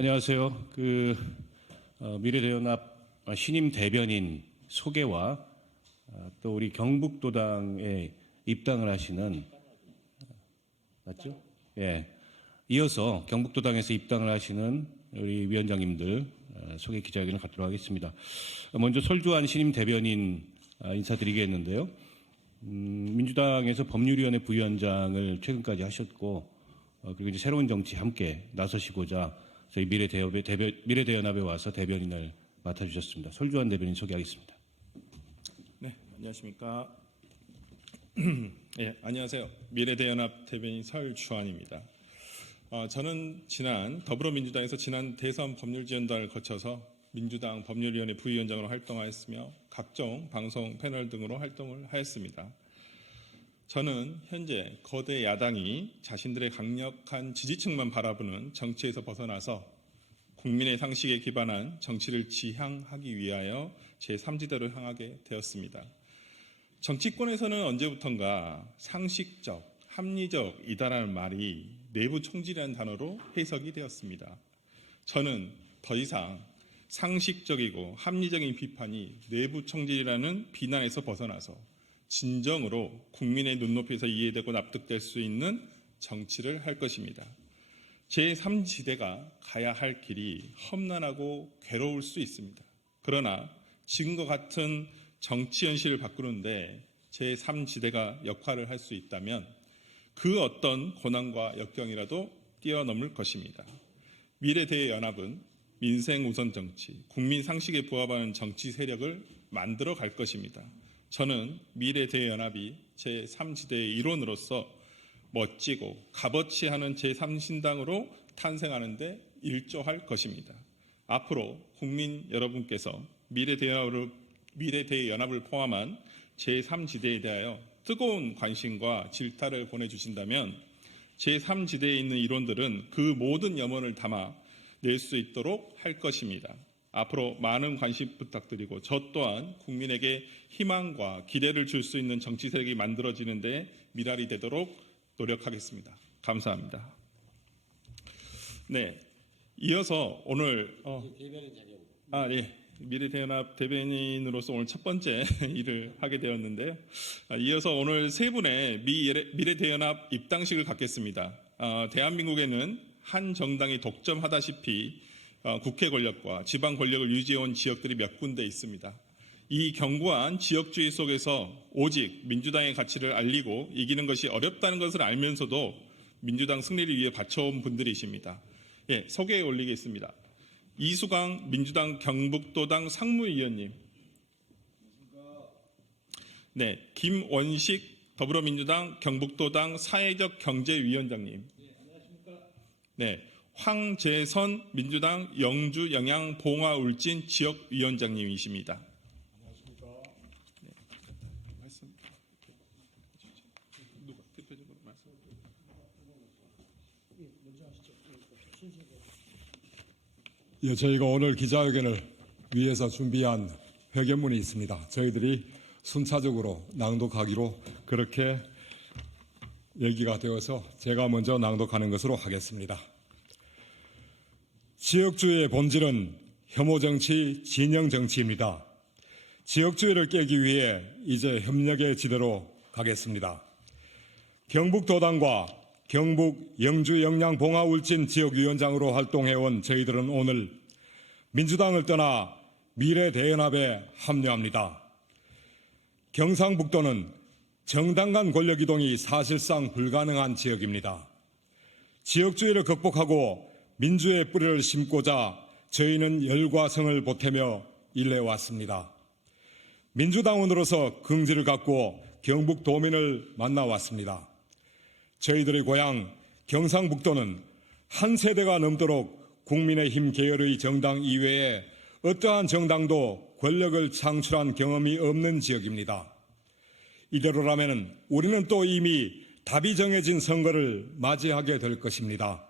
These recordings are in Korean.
안녕하세요. 미래대연합 신임 대변인 소개와 또 우리 경북도당에 입당을 하시는 맞죠? 예. 이어서 경북도당에서 입당을 하시는 우리 위원장님들 소개 기자회견을 갖도록 하겠습니다. 먼저 설주환 신임 대변인 인사드리겠는데요. 민주당에서 법률위원회 부위원장을 최근까지 하셨고 그리고 이제 새로운 정치 함께 나서시고자 저희 미래대연합에 와서 대변인을 맡아주셨습니다. 설주환 대변인 소개하겠습니다. 네, 안녕하십니까. 네, 안녕하세요. 미래대연합 대변인 설주환입니다. 저는 더불어민주당에서 지난 대선 법률지원단을 거쳐서 민주당 법률위원회 부위원장으로 활동하였으며 각종 방송 패널 등으로 활동을 하였습니다. 저는 현재 거대 야당이 자신들의 강력한 지지층만 바라보는 정치에서 벗어나서 국민의 상식에 기반한 정치를 지향하기 위하여 제3지대로 향하게 되었습니다. 정치권에서는 언제부턴가 상식적, 합리적이다라는 말이 내부 총질이라는 단어로 해석이 되었습니다. 저는 더 이상 상식적이고 합리적인 비판이 내부 총질이라는 비난에서 벗어나서 진정으로 국민의 눈높이에서 이해되고 납득될 수 있는 정치를 할 것입니다. 제3지대가 가야 할 길이 험난하고 괴로울 수 있습니다. 그러나 지금과 같은 정치 현실을 바꾸는데 제3지대가 역할을 할 수 있다면 그 어떤 고난과 역경이라도 뛰어넘을 것입니다. 미래대연합은 민생 우선 정치, 국민 상식에 부합하는 정치 세력을 만들어 갈 것입니다. 저는 미래대연합이 제3지대의 일원으로서 멋지고 값어치 하는 제3신당으로 탄생하는 데 일조할 것입니다. 앞으로 국민 여러분께서 미래대연합을 포함한 제3지대에 대하여 뜨거운 관심과 질타를 보내주신다면 제3지대에 있는 일원들은 그 모든 염원을 담아 낼 수 있도록 할 것입니다. 앞으로 많은 관심 부탁드리고 저 또한 국민에게 희망과 기대를 줄 수 있는 정치 세력이 만들어지는 데 미랄이 되도록 노력하겠습니다. 감사합니다. 네, 이어서 오늘 미래대연합 대변인으로서 오늘 첫 번째 일을 하게 되었는데요. 이어서 오늘 세 분의 미래대연합 입당식을 갖겠습니다. 대한민국에는 한 정당이 독점하다시피 국회 권력과 지방 권력을 유지해온 지역들이 몇 군데 있습니다. 이 견고한 지역주의 속에서 오직 민주당의 가치를 알리고 이기는 것이 어렵다는 것을 알면서도 민주당 승리를 위해 바쳐온 분들이십니다. 예, 소개에 올리겠습니다. 이수강 민주당 경북도당 상무위원님, 네, 김원식 더불어민주당 경북도당 사회적 경제위원장님, 네, 황재선 민주당 영주 영양 봉화 울진 지역위원장님이십니다. 안녕하십니까. 네. 말씀. 누가 대표적으로 말씀. 먼저 하시죠. 예, 저희가 오늘 기자회견을 위해서 준비한 회견문이 있습니다. 저희들이 순차적으로 낭독하기로 그렇게 얘기가 되어서 제가 먼저 낭독하는 것으로 하겠습니다. 지역주의의 본질은 혐오정치, 진영정치입니다. 지역주의를 깨기 위해 이제 협력의 지대로 가겠습니다. 경북도당과 경북 영주 영양 봉화 울진 지역위원장으로 활동해온 저희들은 오늘 민주당을 떠나 미래대연합에 합류합니다. 경상북도는 정당 간 권력 이동이 사실상 불가능한 지역입니다. 지역주의를 극복하고 민주의 뿌리를 심고자 저희는 열과 성을 보태며 일해왔습니다. 민주당원으로서 긍지를 갖고 경북도민을 만나왔습니다. 저희들의 고향 경상북도는 한 세대가 넘도록 국민의힘 계열의 정당 이외에 어떠한 정당도 권력을 창출한 경험이 없는 지역입니다. 이대로라면 우리는 또 이미 답이 정해진 선거를 맞이하게 될 것입니다.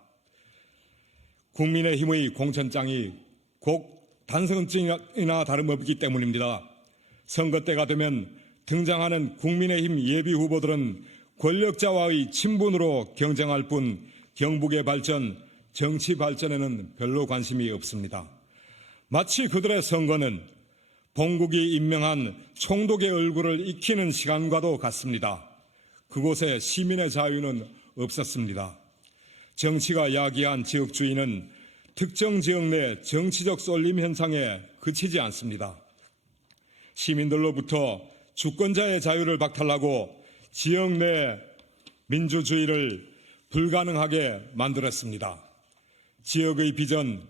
국민의힘의 공천장이 곧 단선증이나 다름없기 때문입니다. 선거 때가 되면 등장하는 국민의힘 예비 후보들은 권력자와의 친분으로 경쟁할 뿐 경북의 발전, 정치 발전에는 별로 관심이 없습니다. 마치 그들의 선거는 본국이 임명한 총독의 얼굴을 익히는 시간과도 같습니다. 그곳에 시민의 자유는 없었습니다. 정치가 야기한 지역주의는 특정 지역 내 정치적 쏠림 현상에 그치지 않습니다. 시민들로부터 주권자의 자유를 박탈하고 지역 내 민주주의를 불가능하게 만들었습니다. 지역의 비전,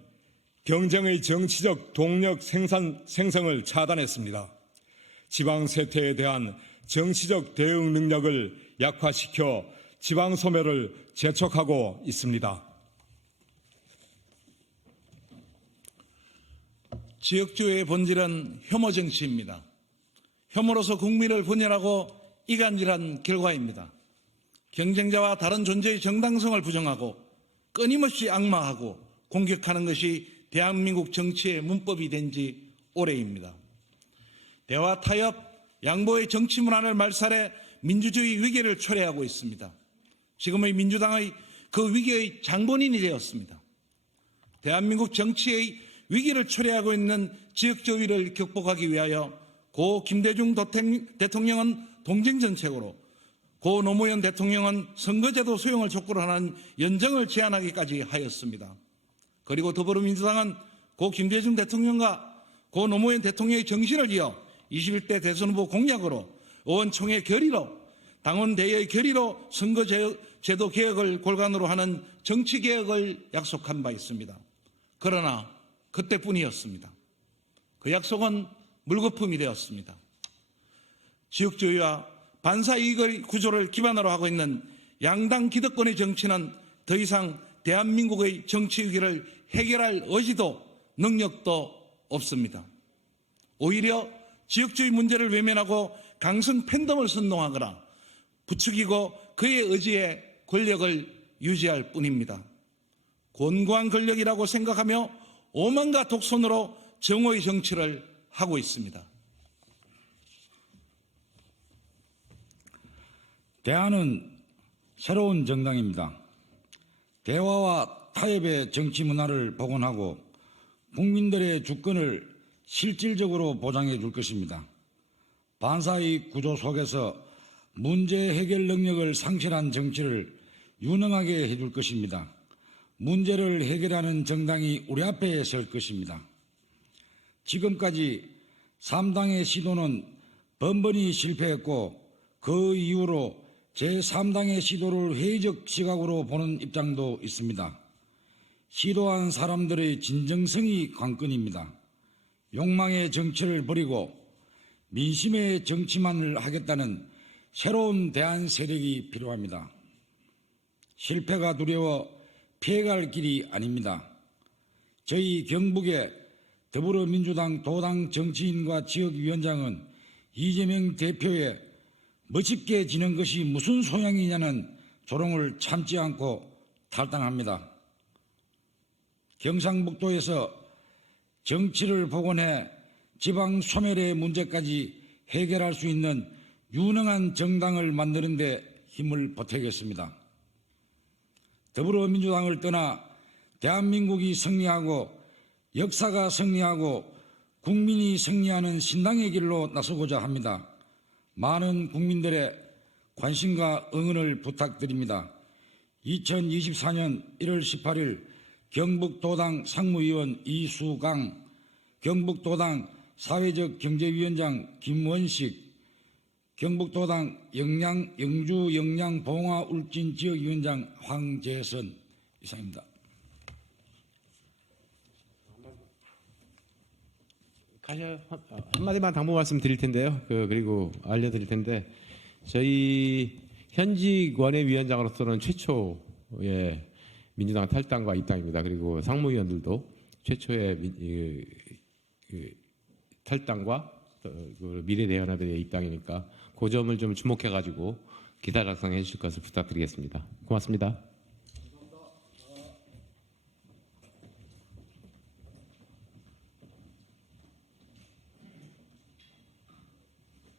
경쟁의 정치적 동력 생성을 차단했습니다. 지방 세태에 대한 정치적 대응 능력을 약화시켜 지방 소멸을 재촉하고 있습니다. 지역주의의 본질은 혐오 정치입니다. 혐오로서 국민을 분열하고 이간질한 결과입니다. 경쟁자와 다른 존재의 정당성을 부정하고 끊임없이 악마하고 공격하는 것이 대한민국 정치의 문법이 된 지 오래입니다. 대화 타협, 양보의 정치 문화를 말살해 민주주의 위기를 초래하고 있습니다. 지금의 민주당의 그 위기의 장본인이 되었습니다. 대한민국 정치의 위기를 초래하고 있는 지역주의를 극복하기 위하여 고 김대중 대통령은 동정정책으로, 고 노무현 대통령은 선거제도 수용을 촉구로 하는 연정을 제안하기까지 하였습니다. 그리고 더불어민주당은 고 김대중 대통령과 고 노무현 대통령의 정신을 이어 21대 대선 후보 공약으로 의원총회 결의로, 당원대회의 결의로 선거제도 개혁을 골간으로 하는 정치개혁을 약속한 바 있습니다. 그러나 그때뿐이었습니다. 그 약속은 물거품이 되었습니다. 지역주의와 반사이익의 구조를 기반으로 하고 있는 양당 기득권의 정치는 더 이상 대한민국의 정치 위기를 해결할 의지도 능력도 없습니다. 오히려 지역주의 문제를 외면하고 강성 팬덤을 선동하거나 부추기고 그의 의지에 권력을 유지할 뿐입니다. 곤고한 권력이라고 생각하며 오만과 독선으로 정오의 정치를 하고 있습니다. 대안은 새로운 정당입니다. 대화와 타협의 정치 문화를 복원하고 국민들의 주권을 실질적으로 보장해 줄 것입니다. 반사이익 구조 속에서 문제 해결 능력을 상실한 정치를 유능하게 해줄 것입니다. 문제를 해결하는 정당이 우리 앞에 설 것입니다. 지금까지 3당의 시도는 번번이 실패했고 그 이후로 제3당의 시도를 회의적 시각으로 보는 입장도 있습니다. 시도한 사람들의 진정성이 관건입니다. 욕망의 정치를 버리고 민심의 정치만을 하겠다는 새로운 대안 세력이 필요합니다. 실패가 두려워 피해갈 길이 아닙니다. 저희 경북의 더불어민주당 도당 정치인과 지역위원장은 이재명 대표의 멋있게 지는 것이 무슨 소양이냐는 조롱을 참지 않고 탈당합니다. 경상북도에서 정치를 복원해 지방 소멸의 문제까지 해결할 수 있는 유능한 정당을 만드는 데 힘을 보태겠습니다. 더불어민주당을 떠나 대한민국이 승리하고 역사가 승리하고 국민이 승리하는 신당의 길로 나서고자 합니다. 많은 국민들의 관심과 응원을 부탁드립니다. 2024년 1월 18일 경북도당 상무위원 이수강, 경북도당 사회적 경제위원장 김원식, 경북도당 영주 영양 봉화 울진 지역위원장 황재선 이상입니다. 한마디만 당부 말씀 드릴 텐데요. 그리고 알려드릴 텐데 저희 현직 원외위원장으로서는 최초의 민주당 탈당과 입당입니다. 그리고 상무위원들도 최초의 탈당과 미래대연합의 입당이니까 그 점을 좀 주목해가지고 기사 작성해 주실 것을 부탁드리겠습니다. 고맙습니다.